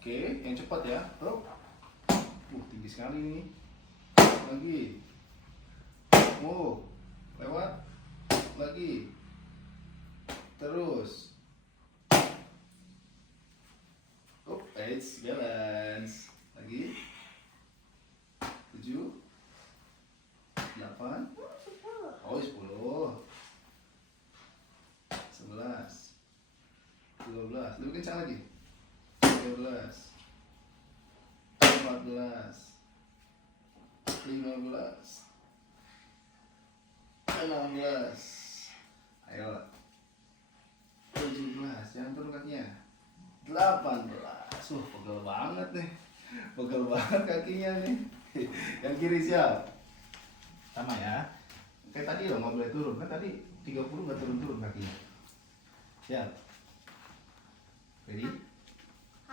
Oke, yang cepat ya. Bro. Tinggi sekali ini. Lagi. Lewat. Lagi. Terus. Balance. Lagi. 7 8 10 11 12 lebih kencang lagi 13 14 15 16 ayo 17 jangan turun kakinya 18 pegel banget nih pegel banget kakinya nih yang kiri siap sama ya kayak tadi loh nggak boleh turun kan tadi 30 nggak turun kakinya siap ready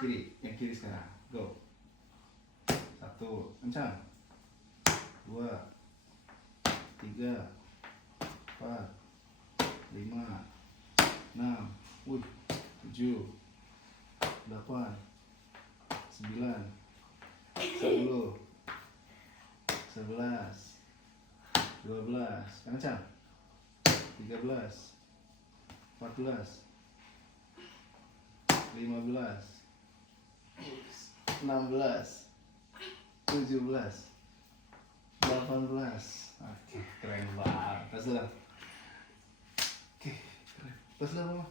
kiri yang kiri sekarang go 1 kencang 2 3 4 5 6 7 8 9 10 11 12 kencang 13 14 15 16 17 18 Oke, keren banget. Tes dulu. Oke, keren. Tes dulu.